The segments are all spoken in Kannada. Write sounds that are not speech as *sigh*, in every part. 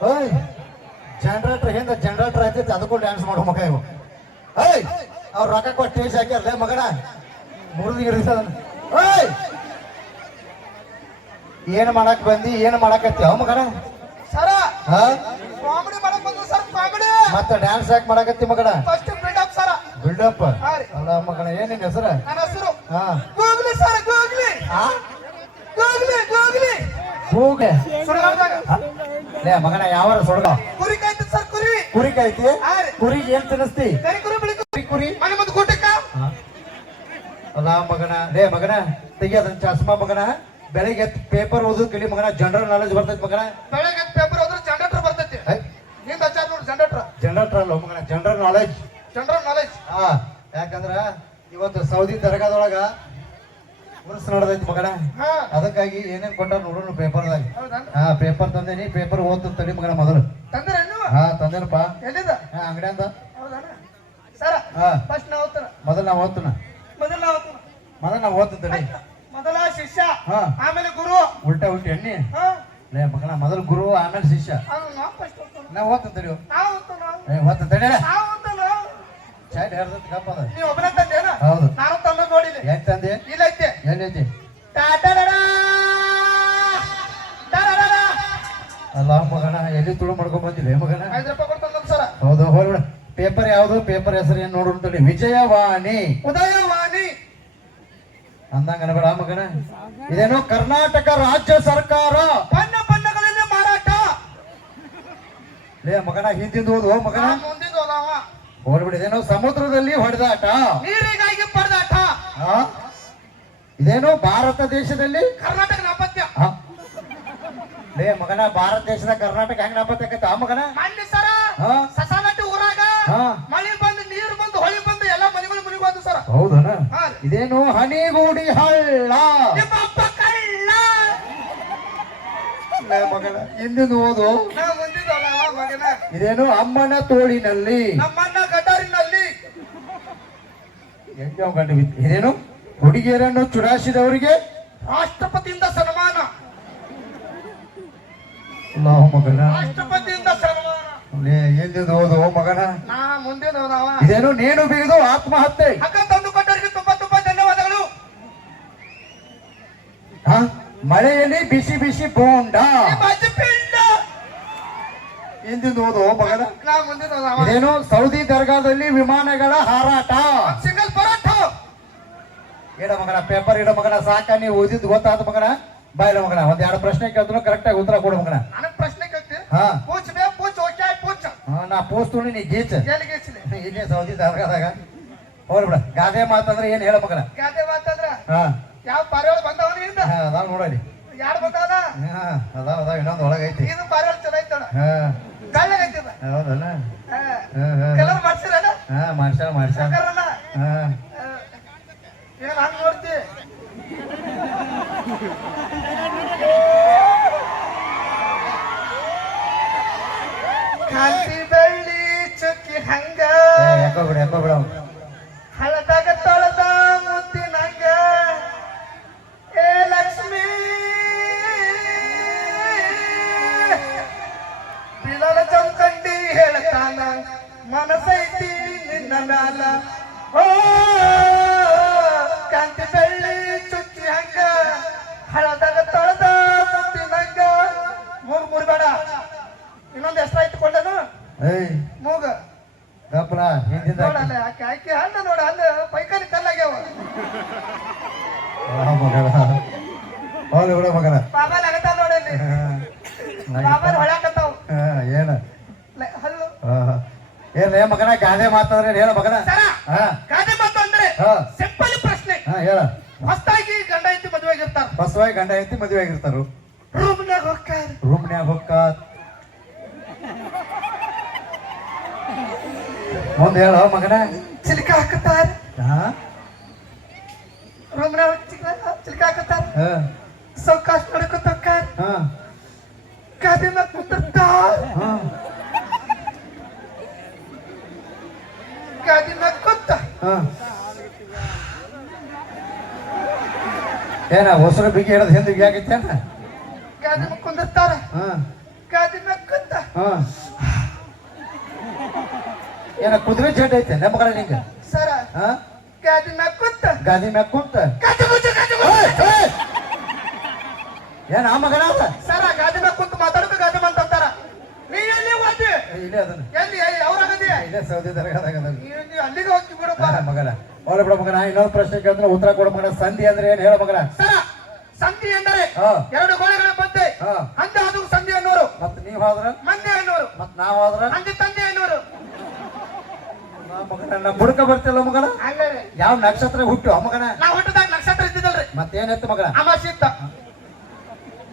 ಓಯ್ ಜನರೇಟರ್ ಹಿಂದೆ ಜನರೇಟರ್ ಐತೈತಿ ಅದಕ್ಕೂ ಡ್ಯಾನ್ಸ್ ಮಾಡೋ ಮಗ ಇವು ಏಯ್ ಅವ್ರು ರೊಕ್ಕ ಕೊಟ್ಟು ಟೇಜ್ ಹಾಕ್ಯಾರಲ್ಲ ಮಗನ? ಸರ್ ಓಯ್ ಏನ್ ಮಾಡಕ್ ಬಂದಿ ಏನ್ ಮಾಡಕತ್ತಿ? ಅವ್ ಮಗನ? ಸರ ಹಾ? ಕಾಮಿಡಿ ಮಾಡಕ್ ಬಂದು ಸರ್ ಕಾಮಿಡಿ ಮತ್ತೆ ಡ್ಯಾನ್ಸ್ ಯಾಕೆ ಮಾಡಕತ್ತಿ ಮಗನ? First build up sir. Build up. ಅಲ್ಲ ಮಗನ ಏನ್ ನಿನ್ ಹೆಸರ? ನನ್ನ ಹೆಸರು ಹಾ. ಗೂಗ್ಲಿ ಸರ್ ಗೂಗ್ಲಿ ಹಾ ಗೂಗ್ಲಿ ಗೂಗ್ಲಿ ಸುಳ್ಗಾಡ್ದಾಗ ಲೇ ಮಗನ ಯಾವಾರ ಸೊಡ್ಗ ಕುರಿ ಕಾಯ್ತು ಸರ್ ಕುರಿ. ಕುರಿ ಕಾಯ್ತಿ? ಕುರಿ ಏನ್ ತಿನ್ನಿಸ್ತಿ? ಕರಿ ಕುರಿ ಮನೆ ಮುಂದೆ ಕೂಟಕ್ಕ ಅಲ್ಲ ಮಗನ. ಲೇ ಮಗನ ತೆಗಿಯೋದನ್ ಚಸ್ಮಾ ಮಗನ. ಬೆಳಿಗ್ಗೆ ಪೇಪರ್ ಓದೋ ಕಲಿ ಮಗನ ಜನರಲ್ ನಾಲೆಜ್ ಬರ್ತೈತಿ ಮಗನ. ಬೆಳಗ್ಗೆ ಪೇಪರ್ ಓದ್ರೆ ಜನರೇಟರ್ ಬರ್ತೈತಿ. ಹಿಂದ ಹಚ್ಚಾರ ನೋಡಿ ಜನರೇಟರ್ ಜನರೇಟರ್ ಅಲ್ಲ ಮಗನ ಜನರಲ್ ನಾಲೆಜ್ ಜನರಲ್ ನಾಲೆಜ್ ಹಾ. ಯಾಕಂದ್ರ ಇವತ್ತು ಸೌದಿ ದರ್ಗಾದೊಳಗ ಉರ್ಸ್ ನಡೆದೈತಿ ಮಗನ? ಹಾ. ಅದಕ್ಕಾಗಿ ಏನೇನ್ ಕೊಟ್ಟಾರ ನೋಡೋಣ ಪೇಪರ್ದಾಗ. ದಾಗ ಹಾ ಪೇಪರ್ ತಂದೇನಿ ಪೇಪರ್ ಓದ್ ತಡಿ ಮಗನ ಮೊದಲು. ಹಾ ತಂದೇನಪ್ಪ. ಎಲ್ಲಿದ ಹಾ ಅಂಗಡಿಯಿಂದ ಓದ್ತಾನ. ಮೊದಲು ನಾವು ಓದ್ತನ. ಮೊದಲ ನಾವು ಓದ್ತೀನಿ. ತಡಿ. ಮೊದಲ ಶಿಷ್ಯ ಆಮೇಲೆ ಗುರು. ಉಲ್ಟಾ ಉಲ್ಟಿ ಎಣ್ಣಿ. ಹಾ. ಲೇ ಮಗನ ಮೊದಲು ಗುರು ಆಮೇಲೆ ಶಿಷ್ಯ. ನಾವ್ ಓದ್ತೀನಿ. ತಡಿ. ಓದ್ತ ತಡಿ. ಚಾಟ್ ಹೇಳ್ದೈತಿ ಅದ. ಹೌದು. ನಾನು ತಂದ ಹೆಂಗ್ ತಂದೆ? ಇಲ್ಲ ಟಾಟಾಡಾಡ. ಅಲ್ಲ ಮಗನ ಎಲ್ಲಿ ತುಳು ಮಾಡ್ಕೊಂಡ್ ಬಂದಿಲ್ಲ ಮಗನ? ಐದು ರೂಪಾಯಿ ಕೊಡ್ತಾನ ಸರ. ಹೌದು ಹೋಗ್ಬಿಡ ಪೇಪರ್ ಯಾವುದು? ಪೇಪರ್ ಹೆಸರು ಏನ್ ನೋಡು ಅಂತೇಳಿ. ವಿಜಯವಾಣಿ. ಉದಯವಾಣಿ. ಅಂದಂಗ ಅನ್ಬೇಡ ಮಗನ. ಇದೇನೋ ಕರ್ನಾಟಕ ರಾಜ್ಯ ಸರ್ಕಾರ. ಬಣ್ಣ ಬಣ್ಣಗಳಲ್ಲಿ ಮಾರಾಟ. ಲೇ ಮಗನ ಹಿಂದಿಂದ ಓದು ಮಗನ. ಮುಂದಿನ ಹೋಗ್ಬಿಡ ಸಮುದ್ರದಲ್ಲಿ ಹೊಡೆದಾಟ. ನೀರಿಗಾಗಿ ಪಡೆದಾಟ. ಆ? ಇದೇನೋ ಭಾರತ ದೇಶದಲ್ಲಿ? ಕರ್ನಾಟಕ ನಾಪತ್ಯ? ಲೇ ಮಗನ ಭಾರತ ದೇಶದ ಕರ್ನಾಟಕ ಹೆಂಗ್ ನಾಪತ್ಯ ಆ ಮಗನ? ಮಣ್ಣಿ ಸರ ಹಾ. ಸಸಾನಟ್ಟಿ ಊರಾಗ ಹಾ. ಮಳಿ ಬಂದು ನೀರು ಬಂದು ಹೊಳಿ ಬಂದು ಎಲ್ಲಾ ಮನೆಗಳು ಮುನಿಗೆ ಬಂದು ಸರ. ಹೌದನ? ಹಾ ರೀ. ಇದೇನು ಹನಿಗೂಡಿ ಹಳ್ಳ? ನಿಮ್ಮ ಅಪ್ಪ ಕಳ್ಳ. ಲೇ ಮಗನ ಹಿಂದಿನ ಓದು? ನಾ ಮುಂದಿನ ಮಗನ. ಇದೇನು ಅಮ್ಮನ ತೋಳಿನಲ್ಲಿ? ನಮ್ಮಣ್ಣ ಗಟಾರಿನಲ್ಲಿ. ಹೆಂಗೆ ಅವ್ನ್ ಗಂಡು ಇದೇನು? ಹುಡುಗಿಯರನ್ನು ಚುಡಾಯಿಸಿದವರಿಗೆ ರಾಷ್ಟ್ರಪತಿಯಿಂದ ಸನ್ಮಾನ. ಮಗನ. ರಾಷ್ಟ್ರಪತಿಯಿಂದ ಸನ್ಮಾನ. ಲೇ ಹಿಂದಿನ ಓದು ಓ ಮಗನ? ನಾ ಇದೇನು ನೇಣು ಬಿಗಿದು ಆತ್ಮಹತ್ಯೆ? ಅಕ್ಕ ತಂದು ಕೊಟ್ಟವರಿಗೆ ತುಂಬಾ ತುಂಬಾ ಧನ್ಯವಾದಗಳು. ಹ? ಮಳೆಯಲ್ಲಿ ಬಿಸಿ ಬಿಸಿ ಬೋಂಡ. ಎಂದಿದ್ದು ಓ ಮಗನ? ನಾ ಇದೇನು ಸೌದಿ ದರ್ಗಾದಲ್ಲಿ ವಿಮಾನಗಳ ಹಾರಾಟ? ಇಡ ಮಗನ ಪೇಪರ್ ಇಡ ಮಗನ ಸಾಕ ನೀವು ಓದಿದ್ ಗೊತ್ತಾದ ಮಗನ? ಬಾಯಿಲ ಮಗನ ಒಂದ್ ಎರಡು ಪ್ರಶ್ನೆ ಕೇಳ್ತಾನು ಕರೆಕ್ಟ್ ಆಗಿ ಉತ್ತರ ಕೊಡು ಮಗನ. ನನಗ್ ಪ್ರಶ್ನೆ ಕೇಳ್ತಿ? ಹಾ. ಪೂಚ್ ಬೇ ಪೂಚ್ ಓಕೆ ಪೂಚ್ ಹಾ, ನಾ ಪೋಸ್ತು ನೀ ಗೀಚ್. ಇಲ್ಲೇ ಸೌದಿ ದರ್ಗಾದಾಗ ಹೋಗ್ಲಿ ಬಿಡ. ಗಾದೆ ಮಾತಂದ್ರೆ ಏನ್ ಹೇಳ ಮಗನ? ಗಾದೆ ಮಾತಂದ್ರ? ಹಾ. ಯಾವ ಪಾರಿವಾಳ ಬಂದವನ ಅದಾವ ನೋಡಲಿ ಯಾರು ಹಾ ಅದಾವ ಅದಾವ ಇನ್ನೊಂದು ಒಳಗೈತಿ ಇದು ಪಾರಿವಾಳ ಚಲೋ ಐತಲ್ಲ. ಹಾ. ಹೌದಲ್ಲ? ಹಾ, ಹಾ. ಕೆಲವ್ರು ಹಾ. ಮಾಡ್ಸ್ಯಾಳ ಮಾಡ್ಸ್ಯಾಳ ಹಾ. ಏನ್ ಹಂಗ್ ನೋಡ್ತಿ? ಕಾಂತಿ ಬೆಳ್ಳಿ ಚುಕ್ಕಿ ಹಂಗ. ಯಾಕೋ ಬಿಡ ಯಾಕೋ ಬಿಡ. ಹಳದಾಗ ತೊಳೆದ ಮುತ್ತಿನಂಗ ಏ ಲಕ್ಷ್ಮೀ! ಬಿಳಲ ಚಂಕಂಡಿ ಹೇಳ್ತಾನ. ಮನಸೈತಿ ನಿನ್ನ ಮ್ಯಾಲ. ಓ ಇನ್ನೊಂದು ಎಷ್ಟಾಯ್ತು ಕೊಂಡನು ಏಯ್. ಮೂಗ. ಗಪ್ಲ ಹಿಂದಿಂದ ನೋಡಲ್ಲ ಆಕೆ. ಆಕೆ ಹಣ್ಣ ನೋಡ ಅಲ್ಲಿ ಪೈಕಾನಿ ಕಲ್ಲಾಗ್ಯಾವ. ಮಗನ ಹೋಗ್ಲಿ ಬಿಡ ಮಗನ ಬಾಬಾ ಆಗತ್ತ ನೋಡಲ್ಲಿ ಹಾ. ಬಾಬಾ ಹೊಳ್ಯಾಕತ್ತಾವ ಹಾ, ಏನ? ಹಲ್ಲು. ಏನ್ ಏ ಮಗನ ಗಾದೆ ಮಾತಂದ್ರೆ ಹೇಳ ಮಗನ. ಗಾದೆ ಮಾತು ಅಂದ್ರೆ ಸಿಂಪಲ್ ಪ್ರಶ್ನೆ. ಹಾ ಹೇಳ. ಹೊಸ್ತಾಗಿ ಗಂಡ ಐತಿ ಮದುವೆ ಆಗಿರ್ತಾರ ಹೊಸವಾಗಿ ಗಂಡ ಐತಿ ಮದುವೆ ಆಗಿರ್ತಾರು ರೂಮ್ನಾಗ ಹೋಗ್ತಾರ ರೂಮ್ನ್ಯಾಗ ಹೊಕ್ಕ ಮುಂದೆ ಹೇಳೋ ಮಗನ. ಚಿಲ್ಕ ಹಾಕುತ್ತಾರೆ. ಚಿಲ್ಕ ಹಾಕತಾರ ಹಾ. ಸೌಕಾಶ ನಡ್ಕೊತ ಹೋಗ್ತಾರ ಹಾ. ಗಾದೆ ಮ್ಯಾಗ ಕುಂದಿರ್ತಾರ ಹಾ. ಗಾದಿ ಮ್ಯಾಗ ಕೂತ ಹಾ. ಏನ ಹೊಸರು ಬಿಗಿ ಹಿಡಿದು ಹಿಂದಿಗೆ ಯಾಕಿತ್ತೇನ ಗಾದಿ ಮ್ಯಾಗ ಕುಂದಿರ್ತಾರ ಹಾ. ಗಾದಿ ಮ್ಯಾಗ ಕೂತ ಹಾ. ಏನ ಕುದುರೆ ಜಡ್ ಐತೆ ನಮ್ಮ ಮಗಳ ನಿಂಗೆ? ಸರ ಹಾ ಗಾದಿ ಮ್ಯಾಗ ಕುಂತ. ಗಾದಿ ಮ್ಯಾಗ ಕುಂತ? ಗಾದಿ ಮುಚ್ಚು ಏಯ್, ಮುಚ್ಚು! ಏನ್ ಆ ಮಗನ ಅದ ಸರ ಗಾದಿ ಮ್ಯಾಗ ಕೂತ್ ಮಾತಾಡಕ ಗಾದಿ ಅಂತಾರ. ನೀ ಎಲ್ಲಿ ಹೋಗ್ತಿ ಇಲ್ಲ ಅದನ್ನ. ಎಲ್ಲಿ ಅವ್ರಾಗದಿ? ಇಲ್ಲೇ ಸೌದಿ ದರ್ಗಾದಾಗ ಅದನ್ನ. ನೀ ಅಲ್ಲಿಗೆ ಹೋಗಿ ಬಿಡಪ್ಪ ಮಗನ. ಅವಳ ಬಿಡ ಮಗನ. ಇನ್ನೊಂದು ಪ್ರಶ್ನೆ ಕೇಳಿದ್ರೆ ಉತ್ತರ ಕೊಡ ಮಗನ. ಸಂಧಿ ಅಂದ್ರೆ ಏನ್ ಹೇಳ ಮಗನ? ಸರ ಸಂಧಿ ಎಂದರೆ. ಎರಡು ಗೋಡೆಗಳ ಮಧ್ಯೆ ಹಾ. ಅಂದ ಸಂಧಿ ಅನ್ನೋರು. ಮತ್ ನೀವ್ ಹೋದ್ರ? ಮಂದಿ ಅನ್ನೋರು. ಮತ್ ನಾವ್ ಹೋದ್ರ? ತಂದೆ ನಾ ಮಗನ ನಮ್ಮ ಬುಡಕ ಬರ್ತಿಲ್ಲ ಮಗನ? ಹಂಗಾರೆ ಯಾವ ನಕ್ಷತ್ರ ಹುಟ್ಟು? ಆ ಮಗನ? ನಾ ಹುಟ್ಟದಾಗ ನಕ್ಷತ್ರ ಇದ್ದಿದ್ದಲ್ರಿ. ಮತ್ತೇನತ್ತು ಮಗನ? ಅಮಾಸಿ ಇತ್ತ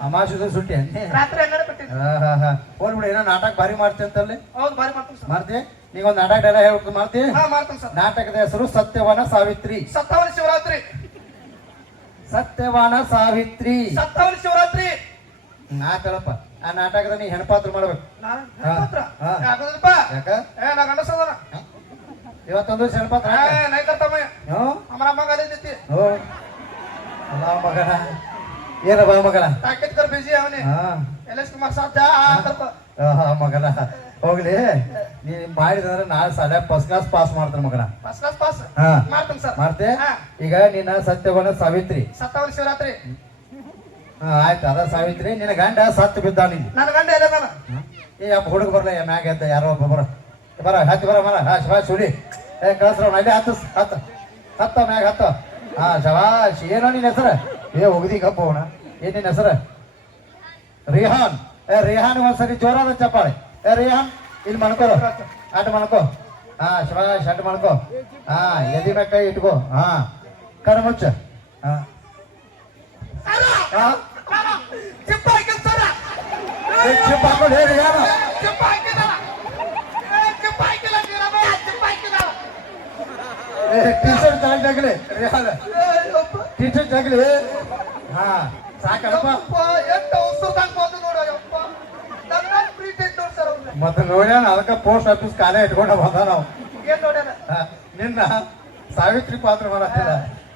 ಅಮಾಶದ ಸುಟ್ಟಿ ಅನ್ನಿ ರಾತ್ರಿ ಹನ್ನೆರಡು ಬಿಟ್ಟಿದ್ದು ಏನೋ ನಾಟಕ ಭಾರಿ ಮಾಡ್ತಿ ಅಂತಲ್ಲಿ ಹೌದು ಬಾರಿ ಮಾಡ್ತೀನಿ ಸರ್. ಮಾಡ್ತಿ? ನೀಗ ಒಂದ್ ನಾಟಕ ಡೈಲಾಗ್ ಹೇಳ್ಬಿಟ್ಟು ಮಾಡ್ತಿ? ಹಾ ಮಾಡ್ತೀನಿ ಸರ್. ನಾಟಕದ ಹೆಸರು ಸತ್ಯವನ ಸಾವಿತ್ರಿ. ಸತ್ತವನ ಶಿವರಾತ್ರಿ. ಸತ್ಯವಾನ ಸಾವಿತ್ರಿ. ಸತ್ತವನ ಶಿವರಾತ್ರಿ. ನಾ ಕೇಳಪ್ಪ ಆ ನಾಟಕದ ನೀ ಹೆಣ್ಪಾತ್ರ ಮಾಡ್ಬೇಕು. ನಾನು. ಯಾಕ ಏ ನಾ ಗಂಡಸದನ ಇವತ್ತೊಂದು ಹ್ಞೂ? ಅಮರ ಜೊತೆ ಓ ಅಲ್ಲ ಮಗನ? ಏನ ಬಾ ಮಗನ? ಪ್ಯಾಕೆಟ್ ಕರ್ ಬಿಜಿ ಅವನೇ. ಹಾ. ಎಲ್ ಎಸ್ ಕುಮಾರ್ ಸಾಧ್ಯ? ಮಗನ. ಹೋಗ್ಲಿ. ನೀ ಮಾಡಿದಂದ್ರೆ ನಾಳೆ ಸಾಲ ಫಸ್ಟ್ ಕ್ಲಾಸ್ ಪಾಸ್ ಮಾಡ್ತಾನೆ ಮಗನ. ಫಸ್ಟ್ ಕ್ಲಾಸ್ ಪಾಸ್ ಹಾ. ಮಾಡ್ತೀನಿ ಸರ್. ಮಾಡ್ತೆ? ಈಗ ನಿನ್ನ ಸತ್ಯವನ ಸಾವಿತ್ರಿ. ಸತ್ತವನ ಶಿವರಾತ್ರಿ. ಹಾ ಆಯ್ತು ಅದ ಸಾವಿತ್ರಿ. ನಿನ್ನ ಗಂಡ ಸತ್ತು ಬಿದ್ದ ನಿಂಗೆ ನನ್ನ ಗಂಡ ಎಲ್ಲ ಏ ಹುಡುಗ ಬರ್ಲ ಮ್ಯಾಗ ಎದ್ದ ಯಾರೋ ಒಬ್ಬ ಬರ. ಬರ ಹತ್ತಿ ಬರ ಮರ ಹಾ ಶಬಾಶ್ ಸುಡಿ ಏ ಕಳ್ಸ್ರ ಅಲ್ಲಿ ಹತ್ತು ಹತ್ತ. ಹತ್ತ ಮ್ಯಾಗ ಹತ್ತ. ಹಾ ಶಬಾಶ್ ಏನೋ ನಿನ್ನ ಹೆಸರು? ಏ ಒಗದಿ ಕಪ್ಪ ಅವನ. ಏನ್ ನಿನ್ನ ಹೆಸರು? ರಿಹಾನ್. ಏ ರಿಹಾನ್ ಒಂದ್ಸರಿ ಜೋರಾದ ಚಪ್ಪಾಳೆ. ಏ ರಿಹಾನ್ ಇಲ್ಲಿ ಮಣ್ಕೋರು ಅಟ್ ಮಣ್ಕೋ ಹಾ ಶಬಾಶ್ ಅಟ್ ಮಣ್ಕೋ ಹಾ ಎದಿ ಮ್ಯಾಗ ಕೈ ಇಟ್ಕೋ. ಹಾ. ಕಣ್ಣು ಮುಚ್ಚ. ಹಾ. ಚಿಪ್ಪ ಹಾಕೊಂಡು ಹೇಳಿ ಯಾರು? ಚಿಪ್ಪ T shirt Ayyappa T shirt ಜಾಗಲಿ ಹಾ ಅವ್ನ ಮತ್ತೆ ನೋಡ್ಯಾನ ಅದಕ್ಕೆ ಪೋಸ್ಟ್ ಆಫೀಸ್ ಕಾಲೇ ಇಟ್ಕೊಂಡ ಬಂದ ನಾವು. ನಿನ್ನ ಸಾವಿತ್ರಿ ಪಾತ್ರ ಮಾಡತ್ತಿಲ್ಲ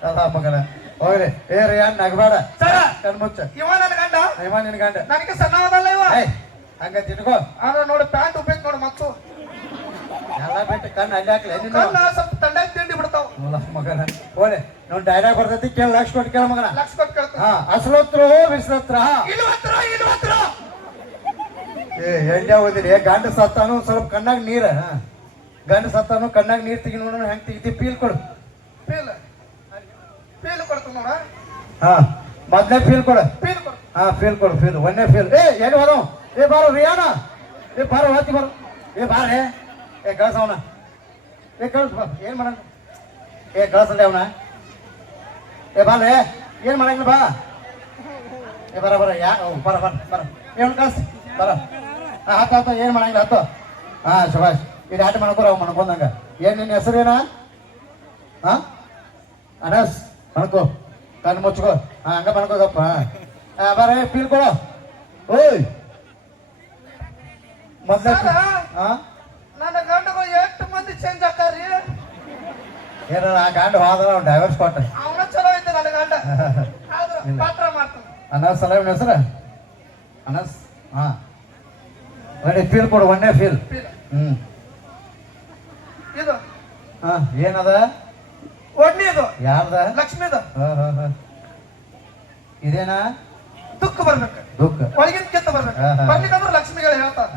ಅಲ್ಲ ಮಗನ. ಹೋಗ್ರಿ ಏ ರಿಯಾನ್ ನಗಬೇಡ. ಕಣ್ಮುಚ್ಚ. ಇವ ನನ್ನ ಗಂಡ? ಇವ ನಿನ್ ಗಂಡ. ನನಗೆ ಸಣ್ಣವದಲ್ಲ ಇವ? ಹೇ ಹಂಗ ತಿನ್ಕೋ. ಆದ್ರೆ ನೋಡಿ ಪ್ಯಾಂಟ್ ಉಪಯೋಗ ನೋಡು ಮತ್ತು ಎಲ್ಲ ಬಿಟ್ಟು ಕಣ್ಣು ಅಲ್ಲಿ ಹಾಕ್ಲಿ ನಿನ್ನ ಕಣ್ಣ ಸ್ವಲ್ಪ ತಂಡ ತಿಂಡಿ ಬಿಡ್ತಾವ. ಮೂಲ ಮಗನ. ಓಲೆ ನೋಡ್ ಡೈಲಾಗ್ ಬರ್ತೈತಿ ಕೇಳ ಲಕ್ಷ ಕೊಟ್ಟು ಕೇಳ ಮಗನ. ಲಕ್ಷ ಕೊಟ್ಟು ಕೇಳ್ತಾವ ಹಾ ಅಸಲೋತ್ರ ಬಿಸ್ಲತ್ರ ಇಲ್ಲಿ ಹತ್ರ ಏ ಎಣ್ಣೆ ಓದಿರಿ ಗಂಡ ಸತ್ತಾನು ಸ್ವಲ್ಪ ಕಣ್ಣಾಗ ನೀರ. ಗಂಡ ಸತ್ತಾನು ಕಣ್ಣಾಗ ನೀರ್ ತೆಗಿ ನೋಡೋಣ ಹೆಂಗ್ ತೆಗಿತಿ? ಪೀಲ್ ಕೊಡು. ಪೀಲ್. ಪೀಲ್ ಕೊಡ್ತು ನೋಡ. ಹಾ ಮೊದ್ಲೇ ಫೀಲ್ ಕೊಡು. ಪೀಲ್ ಕೊಡು. ಹಾ ಫೀಲ್ ಕೊಡು ಫೀಲ್ ಒಂದೇ ಫೀಲ್ ಏ ಎಲ್ಲಿ ಬರೋ ಏ ಬಾರೋ ರಿಯಾನ ಏ ಬಾರೋ ಹತ್ತಿ ಬಾರೋ. ಏ ಬಾರೆ ಏ ಕಳ್ಸವನ ಏ ಕಳ್ಸ ಬಾ. ಏನ್ ಮಾಡಂಗ ಏ ಕಳ್ಸಲ್ಲ ಅವನ. ಏ ಬಾಲೆ ಏನ್ ಮಾಡಂಗಿಲ್ಲ ಬಾ? ಏ ಬರ ಬರ ಯಾ ಬರ ಬರ ಬರ. ಏನ್ ಕಳ್ಸ ಬರ. ಹಾ ಹತ್ತ ಹತ್ತ ಏನ್ ಮಾಡಂಗಿಲ್ಲ ಹತ್ತು. ಹಾ ಸುಭಾಷ್ ಇದು ಆಟ ಮಾಡ್ಕೊರ ಅವ್ ಮಣ್ಕೊಂಡಂಗ ಏನ್ ನಿನ್ನ ಹೆಸರೇನ ಹಾ? ಅನಸ್ ಮಣ್ಕೋ ಕಣ್ಣು ಮುಚ್ಕೋ. ಹಾ ಹಂಗ ಮಣ್ಕೋದಪ್ಪ ಹಾಂ. ಬರ ಕೊಡೋ. ಓಯ್. ಮೊದ್ಲ. ಹಾ ನನ್ನ ಗಂಡಗಳು ಎಷ್ಟು ಮಂದಿ ಚೇಂಜ್ ಆಕಾರಿ ಏನ ಆ ಗಾಂಡ ಹೋದ್ರ ಅವ್ನು ಡೈವರ್ಸ್ ಕೊಟ್ಟ ಅವನ ಚಲೋ ಐತೆ ನನ್ನ ಗಂಡ. *laughs* ಆದ್ರ ಪಾತ್ರ ಮಾಡ್ತಾನೆ. ಅನಸ್ ಇವನ ಹೆಸರು? ಅನಸ್? ಹಾ. ಒಳ್ಳೆ ಫೀಲ್ ಕೊಡು ಒಂದೇ ಫೀಲ್ ಹ್ಮ್. ಇದು. ಹಾ ಏನದ? ಒಡ್ನಿದು. ಯಾರ್ದ? ಲಕ್ಷ್ಮೀದ. ಇದೇನಾ? ದುಃಖ ಬರ್ಬೇಕು. ದುಃಖ. ಒಳಗಿನ ಕಿತ್ತ ಬರ್ಬೇಕು. ಬರ್ಲಿಕ್ಕಂದ್ರೆ ಲಕ್ಷ್ಮಿಗಳು ಹೇಳ್ತಾರ.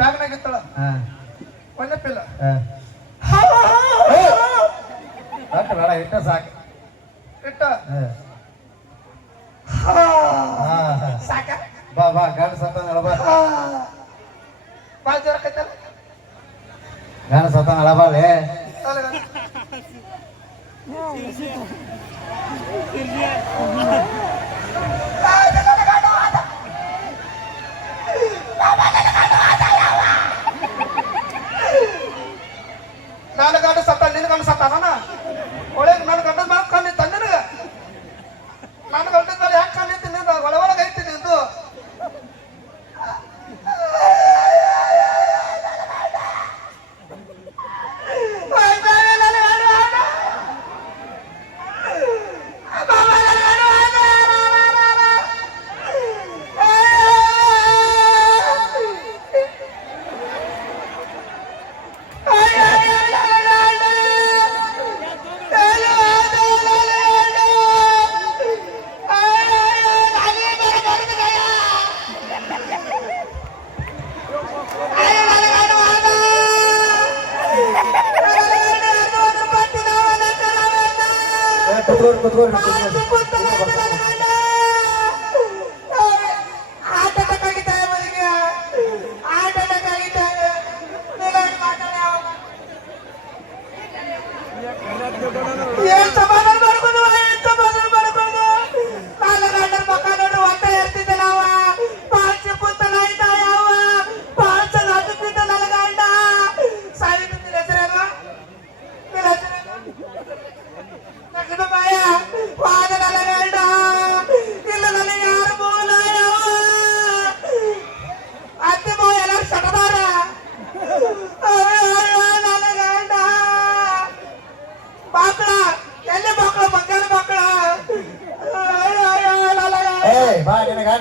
ಬ್ಯಾಗ್ನಾಗ ಇತ್ತಳ ಹಾ. ಒಳ್ಳೆ ಪಿಲ್ಲ ಹಾ ಅಟ್ ಬೇಡ ಇಟ್ಟ ಸಾಕು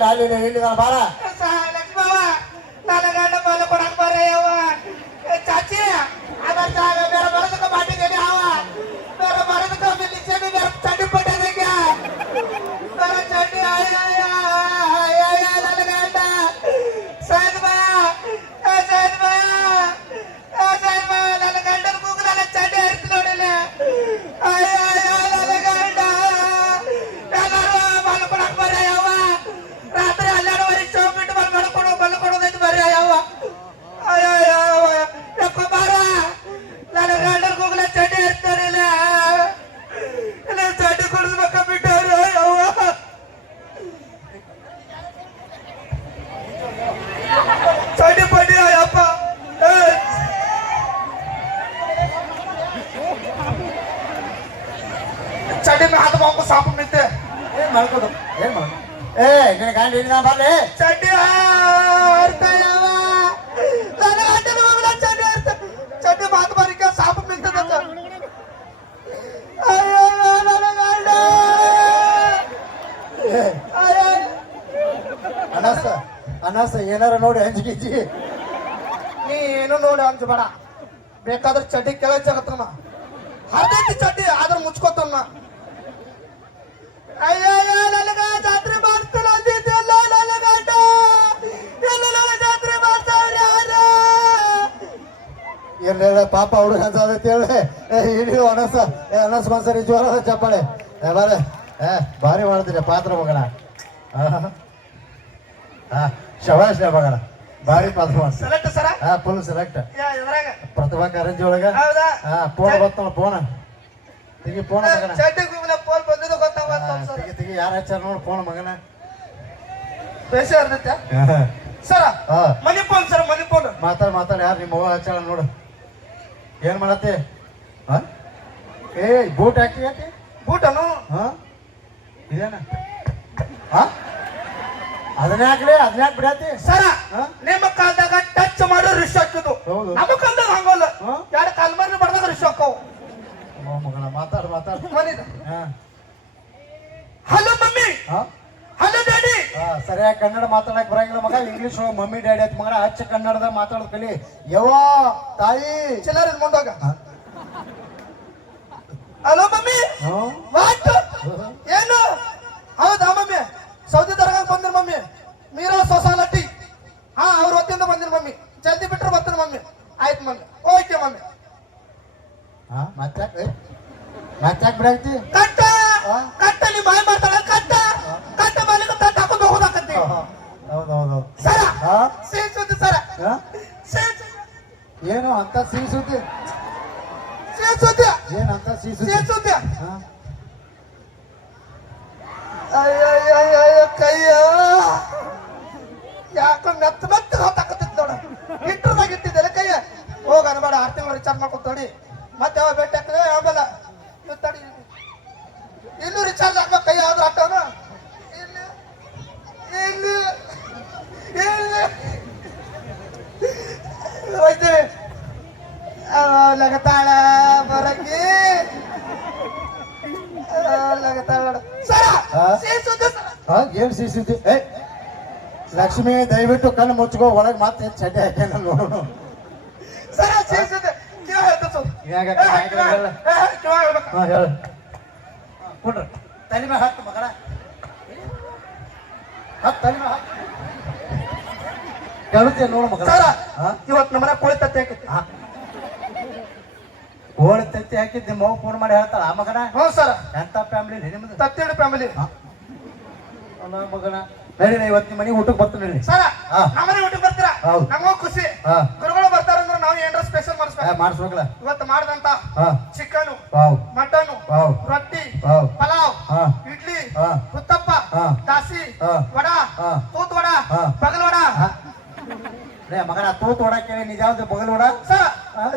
ಅಲ್ಲಿ ಇಲ್ಲಿ ಬಾರ ಲಕ್ಷ್ಮವ್ವ ನನ್ನ ಗಂಡ ಬಾಲ ಕೊಡಕ್ ಬರ್ರಿ ಅವ ಚಾಚಿ. ಬರಿಕ ಸಾಪು ಮಿಂತದ ಅಯ್ಯೋ ನನ್ನ ಗಂಡ ಏ ಅಯ್ಯೋ ಅನಸ್ತ ಅನಸ್ತ ಏನಾರ ನೋಡಿ ಹಂಚಿಗಿಚ್ಚಿ ನೀನು ನೋಡಿ ಅಂಜಬೇಡ ಬೇಕಾದ್ರೆ ಚಡ್ಡಿ ಕೆಳಗೆ ಜಗತ್ತಮ್ಮ ಹರ್ದೈತಿ ಚಡ್ಡಿ ಆದ್ರೆ ಮುಚ್ಕೋತಮ್ಮ ಅಯ್ಯೋ ನನಗ ಜಾತ್ರೆ ಮಾಡ್ತಾನ ಏನ್ ಹೇಳ ಪಾಪ ಹುಡುಗ ಏ ಹಿಡಿದು ಅನಸ ಏ ಅನಸ್ ಮನ್ಸರಿ ಜೋರ ಚಪ್ಪಾಳೆ. ಬಾರೆ. ಏ ಭಾರಿ ಮಾಡ್ತೀರಿ ಪಾತ್ರ ಮಗಣ ಹಾ ಶವಾಶ್ ಮಗನ. ಭಾರಿ ಪಾತ್ರ ಮಾಡ್ತಾರೆ ಸರ ಹಾ ಫುಲ್ ಸೆಲೆಕ್ಟ್ ಪ್ರತಿಭಾ ಕಾರಂಜಿ ಒಳಗ. ಹಾ ಫೋನ್ ಬರ್ತಲ್ಲ ಫೋನ್ ತೆಗಿ ಫೋನ್ ಮಗನ. ಪೋಲ್ ಬಂದಿದ್ದು ಗೊತ್ತಾಗ ತೆಗಿ ತೆಗಿ ಯಾರು ಹಚ್ಚಾರ ನೋಡಿ ಫೋನ್ ಮಗನ. ಬೇಸಿ ಇರ್ತೈತೆ ಸರ ಮನಿ ಫೋನ್ ಸರ್ ಮನಿ ಫೋನ್ ಮಾತಾಡ ಮಾತಾಡ ಯಾರು ನಿಮ್ಮ ಹಚ್ಚಾಳ ನೋಡು. ಏನ್ ಮಾಡತ್ತೆ? ಹಾ? ಏ ಬೂಟ್ ಹಾಕಿ ಯಾಕೆ? ಬೂಟನು ಹಾ? ಇದೇನ? ಹಾ? ಅದನ್ನ ಹಾಕ್ಲಿ ಅದನ್ನ ಯಾಕೆ ಬಿಡತ್ತಿ. ಸರ ನಿಮ್ಮ ಕಾಲದಾಗ ಟಚ್ ಮಾಡೋ ರಿಶ್ ಹಾಕಿದ್ದು ಹೌದು. ನಮ್ಮ ಕಾಲದಾಗ ಹಂಗಲ್ಲ. ಯಾರ ಕಾಲ್ ಕಾಲ್ಮರ್ಲಿ ಬಡ್ದಾಗ ರಿಶ್ ಹಾಕವು. ಮಗನ ಮಾತಾಡ್ ಮಾತಾಡ್. Hello mummy. ಹಾ? ಹಲೋ ಡ್ಯಾಡಿ ಸರಿಯಾಗಿ ಕನ್ನಡ ಮಾತಾಡಕ್ ಬರಂಗಿಲ್ಲ ಮಗ. ಇಂಗ್ಲಿಷ್ ಒಳಗೆ ಮಮ್ಮಿ ಡ್ಯಾಡಿ ಆಯ್ತು ಮಗನ ಅಚ್ಚ ಕನ್ನಡದಾಗ ಮಾತಾಡೋದ್ ಕಲಿ. ಯವ್ವ ತಾಯಿ. ಚಿಲ್ಲರ್ ಹಾ? Hello mummy? ವಾಟ್ ಏನು? ಹೌದಾ ಮಮ್ಮಿ? ಸೌದಿ ದರ್ಗಾಗ ಬಂದಿರ ಮಮ್ಮಿ. ಮೀರಾ ಸೊಸಾಲಟಿ. ಹಾ ಅವ್ರ ಹೊತ್ತಿಂದ ಬಂದಿರು ಮಮ್ಮಿ. ಜಲ್ದಿ ಬಿಟ್ರೆ ಬರ್ತೀನಿ ಮಮ್ಮಿ. ಆಯ್ತು ಮಮ್ಮಿ. Okay mummy. ಹಾ ಮತ್ತೆ ಮತ್ತೆ ಬಿಡಾಕ್ತಿ ಏನು ಅಂತ ಏನ್ ಸಿಸಿದ್ದಿ ಸುದ್ದಿ ಏ ಲಕ್ಷ್ಮಿ ದಯವಿಟ್ಟು ಕಣ್ಣು ಮುಚ್ಕೋ ಒಳಗ್ ಮತ್ತೆ ಚಡ್ಡಿ ಹಾಕ್ಯಾನ ನೋಡು. ಸರ ಸೇರ್ಸಿದೆ ಕಿವ ಹೇಳ್ತ ಸರ್? ಇವಾಗ ಕಿವ ಹೇಳ್ಬೇಕು? ಹಾ ಹೇಳು. ಕೊಡ್ರಿ. ತಲೆ ಮೇಲೆ ಹಾಕ್ತು ಮಗಳ. ಹತ್ತು ತಲೆ ಮೇಲೆ ಹಾಕ್ತು ಕೇಳುತ್ತೆ ನೋಡು ಮಗಳ. ಸರ ಇವತ್ತು ನಮ್ಮನೆ ಕೋಳಿ ತತ್ತಿ ಹಾಕೈತಿ ಹಾ. ಕೋಳಿ ತತ್ತಿ ಹಾಕಿದ್ ನಿಮ್ಮ ಫೋನ್ ಮಾಡಿ ಹೇಳ್ತಾಳ ಆ ಮಗನ? ಹ್ಞೂ ಸರ್. ಎಂತ ಫ್ಯಾಮಿಲಿ ನಿಮ್ದು? ತತ್ತಿ ಫ್ಯಾಮಿಲಿ ಅಲ್ಲ ಮಗನ. ನಡಿ ನಾ ಇವತ್ತು ನಿಮ್ಮ ಮನೆಗೆ ಊಟಕ್ಕೆ ಬರ್ತೀನಿ ನಡಿ. ಸರ ಹಾ. ನಮ್ಮನೆ ಊಟಕ್ಕೆ ಬರ್ತೀರಾ? ಹೌದು. ನಮಗೂ ಖುಷಿ. ಹಾ. ಗುರುಗಳು ಬರ್ತಾರಂದ್ರೆ ನಾವು ಏನಾರ ಸ್ಪೆಷಲ್ ಮಾಡಿಸ್ಬೇಕು? ಮಾಡಿಸ್ಬೇಕಲ್ಲ. ಇವತ್ತು ಮಾಡ್ದಂತ ಹಾ. Chicken wow. Mutton wow. ರೊಟ್ಟಿ ವಾವ್. ಪಲಾವ್ ಹಾ. ಇಡ್ಲಿ ಹಾ. ಉತ್ತಪ್ಪ ಹಾ. ದಾಸಿ ಹಾ. ವಡ ಹಾ. ತೂತ್ ವಡ ಹಾ. ಬಗಲ್ ವಡ. ಲೇ ಮಗನ ತೂತು ಕೇಳಿ ನಿಜ ಯಾವ್ದು ಬಗಲ್ ವಡ ಸರ್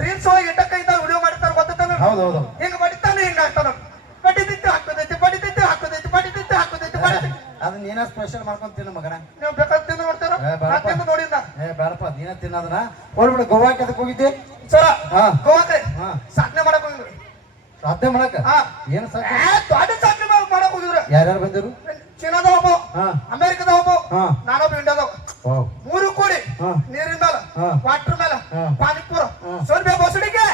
ರೀಲ್ಸ್ ಒಳಗೆ ಎಟ್ಟಕ್ಕ ಇದ್ದ ವಿಡಿಯೋ ಮಾಡ್ತಾರೆ ಗೊತ್ತಾನ ಹೌದು ಹೌದು. ಹಿಂಗ ಬಡಿತಾನೆ ಹಿಂಗ ಆಗ್ತಾನ? ನೀನ ಸ್ಪೆಷಲ್ ಮಾಡ್ಕೊಂಡ್ ತಿನ್ನ ಮಗನ. ನೀವು ಬೇಕಾದ್ ತಿಂದು ನೋಡ್ತಾರ ಏ, ಬೇಡಪ್ಪ. ತಿಂದು ಏ ಬೇಡಪ್ಪ ನೀನ ತಿನ್ನೋದನ್ನ ಹೋಗ್ಬಿಡು ಗೋವಾಕ್ಕೆ ಅದಕ್ಕೆ ಹೋಗಿದ್ದೆ? ಸರ ಹಾ. ಗೋವಾಕ್ರಿ ಹಾ. ಸಾಧನೆ ಮಾಡಕ್ ಹೋಗಿದ್ರಿ. ಸಾಧನೆ ಮಾಡಕ? ಹಾ. ಏನು ಸಾಧ್ಯ ಏ, ದೊಡ್ಡ ಸಾಧನೆ ಮಾಡಕ್ ಹೋಗಿದ್ರು. ಯಾರ್ಯಾರು ಬಂದಿರು? ಚೀನಾದ ಒಬ್ಬ ಹಾ. ಅಮೆರಿಕದ ಒಬ್ಬ ಹಾ. ನಾನೊಬ್ಬ ಇಂಡಿಯಾದ ಓ ಮೂರು ಕೋಡಿ ಹಾ. ನೀರಿನ ಮೇಲೆ ಹಾ. ವಾಟರ್ ಮೇಲೆ ಹಾ. ಪಾನಿಪುರ ಹಾ. ಸೋಲ್ಬೆ ಬಸಡಿಗೆ.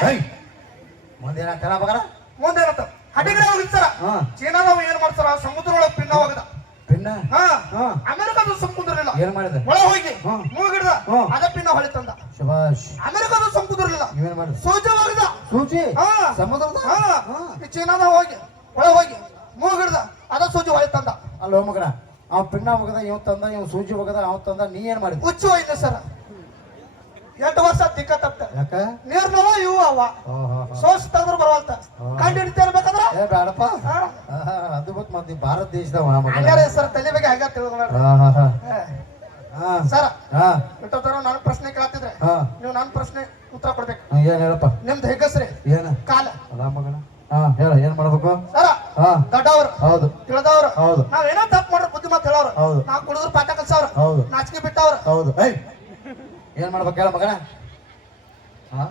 ಮುಂದೇನ ಮಗನ ಮುಂದೇನಂತ ಹಡಿಗ್ರೆ ಹೋಗಿರ್ತಾರ ಹಾ ಚೀನಾದವ ಏನ್ ಮಾಡ್ತಾರ ಸಮುದ್ರ ಒಳಗೆ ಪಿನ್ನ ಹೋಗದ ಪಿನ್ನ ಹಾ ಹಾ ಅಮೆರಿಕದ ಸಮುದ್ರ ಇಲ್ಲ ಏನ್ ಮಾಡಿದೆ ಒಳ ಹೋಗಿ ಹಾ. ಮೂಗಿಡ್ದ ಹಾ. ಅದ ಪಿನ್ನ ಹೊಳಿ ತಂದ ಶಬಾಷ್ ಅಮೆರಿಕದ ಸಮುದ್ರ ಇಲ್ಲ ನೀವೇನ್ ಮಾಡಿದೆ ಸೋಜವಾಗದ ಸೂಚಿ ಹಾ. ಸಮುದ್ರದ ಹಾ ಚೀನಾದ ಹೋಗಿ ಒಳಗೆ ಹೋಗಿ ಮೂಗಿಡ್ದ ಅದ ಸೂಜಿ ಹೊಳಿ ತಂದ. ಅಲ್ಲೋ ಮಗನ ಅವ್ ಪಿಣ್ಣ ಮುಗದ ಇವ್ ತಂದ ಇವ್ ಸೂಜಿ ಹೋಗದ ಅವ್ ತಂದ ನೀ ಏನ್ ಮಾಡಿದ ಹುಚ್ಚು ಹೋಯ್ತು ಸರ್. ಎಂಟು ವರ್ಷ ದಿಕ್ಕ ತಪ್ಪ ಯಾಕ? ನೀರ್ನವ ಇವು ಅವ. ಸೋಸ್ ತೆಗೆದ್ರು ಬರುವಂತ ಕಂಡು ಹಿಡಿತಾ ಇರ್ಬೇಕಂದ್ರ ಏ ಬೇಡಪ್ಪ ಅದು ಗೊತ್ತು ಮತ್ತೆ ಭಾರತ ದೇಶದ ಹಂಗಾರೆ ಸರ್ ತಲೆ ಬಗ್ಗೆ ಹಂಗ ತಿಳ್ಕೊಂಡ್ರ? ಸರ್. ಹಾ ಇಟ್ಟೋತರ ನಾನು ಪ್ರಶ್ನೆ ಕೇಳ್ತಿದ್ರೆ ಹಾ ನೀವು ನನ್ನ ಪ್ರಶ್ನೆ ಉತ್ತರ ಕೊಡ್ಬೇಕು ಹಾ, ಏನ್ ಹೇಳಪ್ಪ ನಿಮ್ದು ಹೆಗಸ್ರಿ ಏನ ಕಾಲ ಅಲ್ಲ ಮಗನ ಹಾ ಹೇಳ ಏನ್ ಮಾಡ್ಬೇಕು ಸರ ಹಾ ದೊಡ್ಡವ್ರು ಹೌದು ತಿಳಿದವ್ರು ಹೌದು ನಾವ್ ಏನೋ ತಪ್ಪು ಮಾಡ್ರ ಬುದ್ಧಿ ಮಾತು ಹೇಳೋರು ಹೌದು. ನಾವ್ ಕುಡಿದ್ರು ಪಾಠ ಕಲ್ಸವ್ರು ಹೌದು ನಾಚಿಕೆ ಬಿಟ್ಟವ್ರು ಹೌದು ಏಯ್ ಏನ್ ಮಾಡ್ಬೇಕು ಹೇಳ ಮಗನ ಹಾ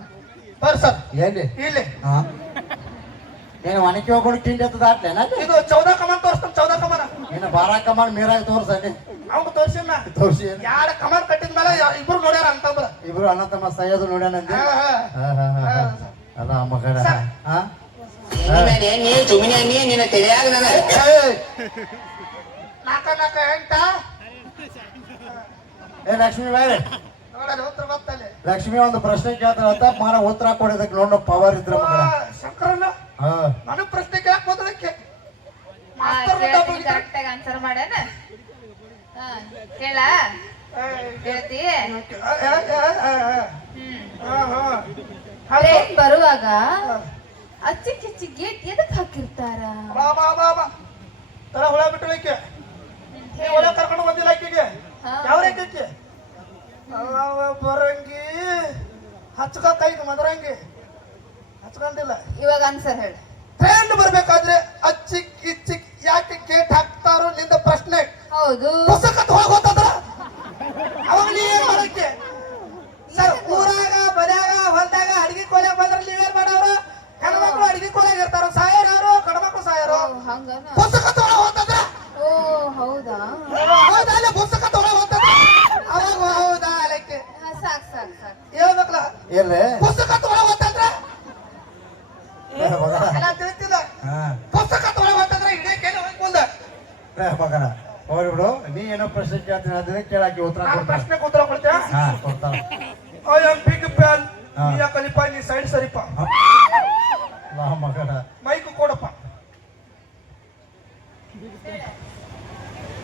ಬರ್ರಿ ಸರ್ ಎಲ್ಲಿ ಇಲ್ಲಿ ಹಾ ಹೋಗ್ಕೊಂಡು ತಿಂಡಿ ಅಂತ ಆಟ್ಲೇನ ಇದು ಚೌದಾ ಕಮಾನ್ ತೋರಿಸ್ತಾನೆ ಚೌದ ಕಮಾನ ಇನ್ನು ಬಾರ ಕಮಾನ್ ಮೇರಾಗಿ ತೋರ್ಸಲ್ಲಿ ಅವ್ನು ತೋರ್ಸಿನ ತೋರ್ಸಿ ಯಾರ ಕಮಾನ್ ಕಟ್ಟಿದ ಮೇಲೆ ಇಬ್ರು ನೋಡ್ಯಾರ ಅಂತಂದ್ರ ಇಬ್ರು ಅಣ್ಣ ತಮ್ಮ ಹಾ, ಹಾ. ಅಲ್ಲ ಆ ಮಗನ ಹಾ? ನಿನ್ನ ನೀ ಸುಮ್ಮನೆ ನೀ ನಿನ್ನ ತಿಳಿಯಾಗ ನನ್ನ ನಾಕ ನಾಕ ಎಂಟ. ಏ ಲಕ್ಷ್ಮಿ ಬೇರೆ ಲಕ್ಷ್ಮಿ ಒಂದು ಪ್ರಶ್ನೆ ಕೇಳ್ತಾರ ಮಾರ ಉತ್ತರ ಕೊಡೋದಕ್ಕೆ ನೋಡೋ ಪವರ್ ಇದ್ರ ಮಗನ. ನನಗ್ ಪ್ರಶ್ನೆ ಕೇಳಕ್ ಮೊದಲಕ್ಕೆ ಕರೆಕ್ಟ್ ಆಗಿ ಆನ್ಸರ್ ಮಾಡ್ಯಾನ ಹಾ, ಹೇಳ ಹೇಳ್ತಿ ಹ್ಮ್. ಟ್ರೈನ್ ಬರುವಾಗ ಅಚ್ಚಿ ಕಿಚ್ಚಿ ಗೇಟ್ ಎದಕ್ ಹಾಕಿರ್ತಾರ? ಬಾ ಬಾ ಬಾ ಬಾ. ತರ ಹುಳ ಬಿಟ್ಟು ಈಕೆ ನೀ ಹುಳ ಕರ್ಕೊಂಡು ಬಂದಿಲ್ಲ ಆಕೆಗೆ. ಯಾವ ಅವ ಬರಂಗಿ. ಹಚ್ಕೊತೈದು ಮದರಂಗಿ. ಹಚ್ಕೊಂಡಿಲ್ಲ. ಇವಾಗ ಆನ್ಸರ್ ಹೇಳಿ. ಟ್ರೈನ್ ಬರ್ಬೇಕಾದ್ರೆ ಅಚ್ಚಿಕ್ ಇಚ್ಚಿಕ್ ಯಾಕೆ ಗೇಟ್ ಹಾಕ್ತಾರೋ ನಿಂದ ಪ್ರಶ್ನೆ. ಹೌದು. ಪುಸ್ತಕತ್ ಏ ಮಗನ ಹೋಗ್ಬಿಡು ನೀ ಏನೋ ಪ್ರಶ್ನೆ ಕೇಳ್ತೀನಿ ಅದನ್ನ ಕೇಳಾಕಿ ಉತ್ತರ ನಾನು ಪ್ರಶ್ನೆ ಉತ್ತರ ಕೊಡ್ತೇನೆ ಹಾ ಕೊಡ್ತಾಳ. ಐ ಆಮ್ ಬಿಗ್ ಫ್ಯಾನ್ ಹಾ. ನೀ ಕಲಿಪ ನೀ ಸೈಡ್ ಸರಿಪ ಲಾ ಮಗನ. ಮೈಕ್ ಕೊಡಪ್ಪ.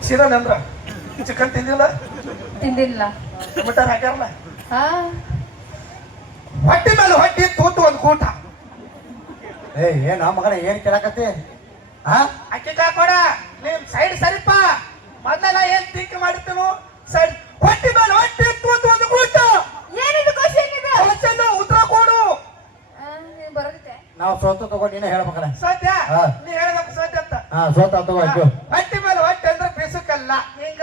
ಸೀದಾ ಅಂದ್ರ ಚಿಕನ್ ತಿಂದಿಲ್ಲ? ತಿಂದಿಲ್ಲ. ಮಟನ್ ಹಾಕ್ಯಾರಲ್ಲ? ಹಾ. ಹೊಟ್ಟಿ ಮೇಲೆ ಹೊಟ್ಟಿ ತೂತು ಒಂದು ಕೂಟ. ಏ ಏನ ಮಗನ ಏನ್ ಕೇಳಕತ್ತಿ? ಹಾ? ಅಕ್ಕಿ ಕೊಡ ನೀವ್ ಸೈಡ್ ಸರಿಪ? ಮೊದಲೆಲ್ಲ ಏನ್ ತಿಂಕ್ ಮಾಡಿರ್ತೇನು ಸೈಡ್ ಹೊಟ್ಟಿ ಮೇಲೆ ಹೊಟ್ಟಿ ತೂತು ಒಂದು ಕೂತು ಏನಿದು ಕ್ವಶನ್ ಇದು ಕ್ವಶನ್ ಉತ್ತರ ಕೊಡು. ಬರುತ್ತೆ ನಾವು ಸೋತ ತಗೊಂಡು ನೀನೇ ಹೇಳ್ಬೇಕಲ್ಲ. ಸತ್ಯ? ನೀ ಹೇಳ್ಬೇಕು ಸತ್ಯ ಅಂತ. ಹಾ ಸೋತ ತಗೋ ಹೊಟ್ಟಿ ಮೇಲೆ ಹೊಟ್ಟಿ ಅಂದ್ರೆ ಬೇಸಕ್ಕಲ್ಲ ಹಿಂಗ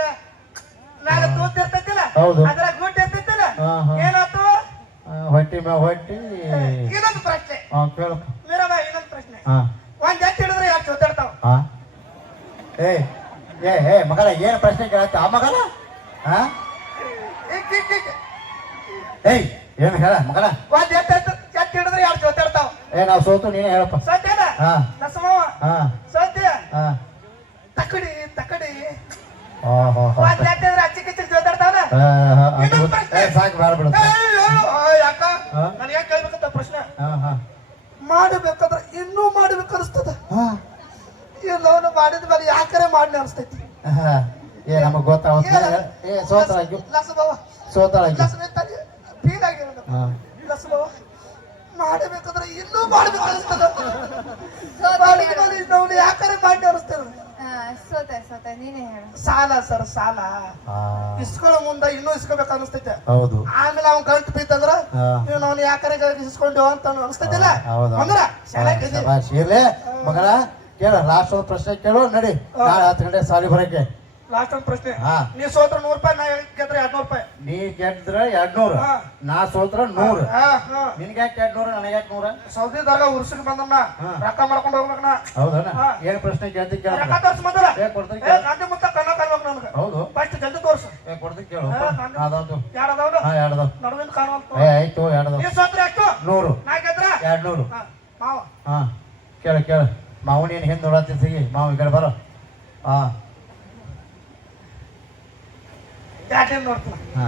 ಮ್ಯಾಲ ತೂತ ಇರ್ತೈತಿಲ್ಲ? ಹೌದು. ಅದ್ರ ಗುಡ್ ಇರ್ತೈತಿಲ್ಲ. ಏನಾತು? ಹೊಟ್ಟಿ ಮೇಲೆ ಹೊಟ್ಟಿ. ಇನ್ನೊಂದು ಪ್ರಶ್ನೆ. ಹಾ ಕೇಳಪ್ಪ ಹೇ ಮಗನ ಏನು ಪ್ರಶ್ನೆ ಕೇಳತ್ತೆ? ಆ ಮಗನ? ಹಾ ಏಯ್ ಏನು ಹೇಳ ಮಗನ? ಒಂದ್ ಎತ್ತ ಎತ್ತ ಎತ್ತ ಹಿಡಿದ್ರೆ ಯಾರು ಜೊತೆಡ್ತಾವ ಏ ನಾವು ಸೋತು ನೀನೇ ಹೇಳಪ್ಪ. ಸತ್ಯನ? ಹಾ. ನಸಮವ ಹಾ. ಸತ್ಯ? ಹಾ. ತಕಡಿ ತಕಡಿ. ಒಂದ್ ಎತ್ತಿದ್ರೆ ಅಚ್ಚಿ ಕಿಚ್ಚಿ ಜೊತೆಡ್ತಾವನ ಇನ್ನೊಂದ್ ಪ್ರಶ್ನೆ. ಸಾಕು ಬೇಡ ಬಿಡು ಅಯ್ಯೋ, ಯಾಕ ಹಾ? ನನ್ ಯಾಕೆ ಕೇಳ್ಬೇಕಂತ ಪ್ರಶ್ನೆ? ಹಾ ಹಾ. ಮಾಡಬೇಕಾದ್ರೆ ಇನ್ನೂ ಮಾಡ್ಬೇಕು ಅನಿಸ್ತದ. ಹಾ. ಈ ಲೋನ್ ಮಾಡಿದ ಮೇಲೆ ಯಾಕರೆ ಮಾಡ್ಲಿ ಅನಿಸ್ತೈತಿ? ಸೋತರ ನಮಗ್ ಬಾವ. ಮಾಡಬೇಕಾದ್ರೆ ಇನ್ನೂ ಮಾಡ್ಬೇಕು ಅನಿಸ್ತದ. ನಾವು ಯಾಕಂದ್ರೆ ಮಾಡಿ ಅನಿಸ್ತದ. ಸೋತೆ ಸೋತೆ ನೀನೇ ಹೇಳು. ಸಾಲ ಸರ್ ಸಾಲ. ಇಸ್ಕೊಳ ಮುಂದೆ ಇನ್ನೂ ಇಸ್ಕೋಬೇಕು ಅನಿಸ್ತೈತೆ. ಹೌದು. ಆಮೇಲೆ ಅವ್ನ್ ಗಂಟು ಬಿತ್ತಂದ್ರ. ನೀವು ನಾವು ಯಾಕರೆ ಇಸ್ಕೊಂಡು ಅಂತ ಅನಿಸ್ತೈತಿಲ್ಲ ಹೌದು. ಅಂದ್ರ ಮಗನ ಕೇಳ ಲಾಸ್ಟ್ ಒಂದು ಪ್ರಶ್ನೆ ಕೇಳು ನಡಿ. ನಾಳೆ ಹತ್ತು ಗಂಟೆ ಸಾಲಿ ಬರಕ್ಕೆ. ಲಾಸ್ಟ್ ಒಂದು ಪ್ರಶ್ನೆ. ಹಾ. ನೀ ಸೋತ್ರ ನೂರು ರೂಪಾಯಿ ನಾ ಗೆದ್ರೆ ಎರಡ್ನೂರು ರೂಪಾಯಿ. ನೀ ಗೆದ್ರ ಎರಡ್ನೂರು. ಹಾ. ನಾ ಸೋತ್ರ ನೂರು. ಹಾ ಹಾ. ನಿನ್ಗೆ ಯಾಕೆ ಎರಡ್ ನೂರು ನನಗೆ ಯಾಕೆ ನೂರ? ಸೌದಿದಾಗ ಉರ್ಸಿಗೆ ಬಂದಮ್ಮ ಹಾ. ರೊಕ್ಕ ಮಾಡ್ಕೊಂಡು ಹೋಗ್ಬೇಕನ ಹೌದನ? ಹಾ. ಏನ್ ಪ್ರಶ್ನೆ ಕೇಳ್ತಿ ಕೇಳ. ರೊಕ್ಕ ತೋರ್ಸ್ ಮೊದಲ. ಏ, ಕೊಡ್ತೀನಿ ಏ ಗಾಂಧಿ ಮುತ್ತ ಕಣ್ಣ ಕಾಣ್ಬೇಕು ನನಗೆ. ಹೌದು. ಫಸ್ಟ್ ಜಲ್ದಿ ತೋರ್ಸು. ಏ ಕೊಡ್ತೀನಿ ಕೇಳು. ಹಾ, ನಾನು- ಅದಾವ್ದು ಯಾರು ಅದಾವಲ್ಲ ಹಾ ಎರಡ್ ಅದಾವ್ ನಡುವಿನ ಕಾಣುವಂತ ಏ ಆಯ್ತು ಎರಡ್ ನೀ ಸೋತ್ರ ಎಷ್ಟು? ನೂರು. ನಾ ಗೆದ್ರ? ಎರಡ್ನೂರು. ಹಾ, ಮಾವ. ಹಾ ಕೇಳ ಕೇಳ. ಮಾವು ನೀನು ಹಿಂದೆ ನೋಡತ್ತಿ ಸಿಗಿ ಮಾವು ಈ ಕಡೆ ಬರೋ. ಹಾ ಯಾಕೆ ನೋಡ್ತೀನಿ ಹಾ.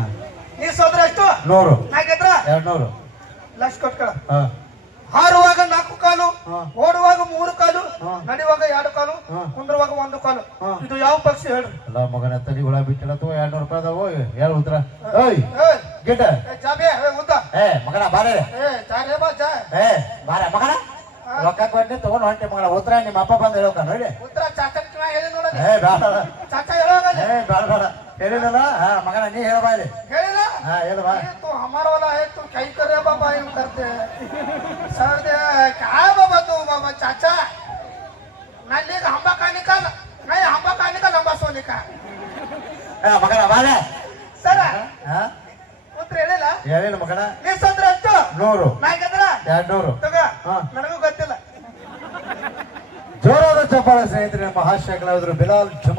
ನೀ ಸೋತ್ರ ಎಷ್ಟು? ನೂರು. ನಾ ಎರಡು ನೂರು ಲಕ್ಷ ಕೊಟ್ಕೊಳ. ಹಾ. ಹಾರುವಾಗ ನಾಲ್ಕು ಕಾಲು. ಓಡುವಾಗ ಮೂರು ಕಾಲು. ನಡೆಯುವಾಗ ಎರಡು ಕಾಲು. ಕುಂದ್ರುವಾಗ ಒಂದು ಕಾಲು. ಇದು ಯಾವ ಪಕ್ಷಿ ಹೇಳ್ರಿ? ಅಲ್ಲ ಮಗನ ತಲೆ ಹುಳ ಬಿಟ್ಟಿಲ್ಲ ತಗೋ ಎರಡ್ ನೂರು ರೂಪಾಯಿ ಅದಾವ? ಹೇಳ ಉತ್ತರ. ಏಯ್ ಏ, ಜಾಬೆ ಉದ್ದ. ಏ ಮಗನ ಬಾರೆ. ಏ ಜಾರೆ ಬಾ ಜಾ ಏ ಬಾರ ಮಗನ. ರೊಕ್ಕ ಕೊಟ್ಟೆ ತಗೊಂಡು ಹೊಂಟೆ ಮಗನ ಉತ್ತರ ನಿಮ್ಮ ಅಪ್ಪ ಬಂದು ಹೇಳೋಕ ನೋಡಿ ಉತ್ತರ ಚಾಚಕ್ ನಾ ಹೇಳಿ ನೋಡಲಿ ಏ ಬೇಡ ಚಾಚ ಹೇಳೋಗ ಏ ಬೇಡ ಬೇಡ ಹೇಳಿದಲ್ಲ ಹಾ ಮಗನ ನೀ ಹೇಳ ಬಾಯ್ಲಿ ಹೇಳಿಲ್ಲ ಹಾ ಹೇಳು ಬಾ ये तो हमारा वाला है तो क्या ही करे बाबा यूं करते हैं सर दे क्या है बाबा तू बाबा चाचा नहीं हम्बा का निकाल नहीं हम्बा का निकाल हम्बा सोने का ಏ ಮಗನ ಬಾರೆ ಸರ ಹಾ ಉತ್ತರ ಹೇಳಿಲ್ಲ. ಹೇಳಿಲ್ಲ ಮಗನ? ನೀ ನೂರು. ಎರಡ್ ನೂರು. ತಗ. ನನಗೂ ಗೊತ್ತಿಲ್ಲ. ಜೋರಾದ ಚಪ್ಪಾಳೆ ಸ್ನೇಹಿತರೆ ಮಹಾಶಯ ಕಲಾವಿದರು ಬಿಲಾಲ್ ಜಮ್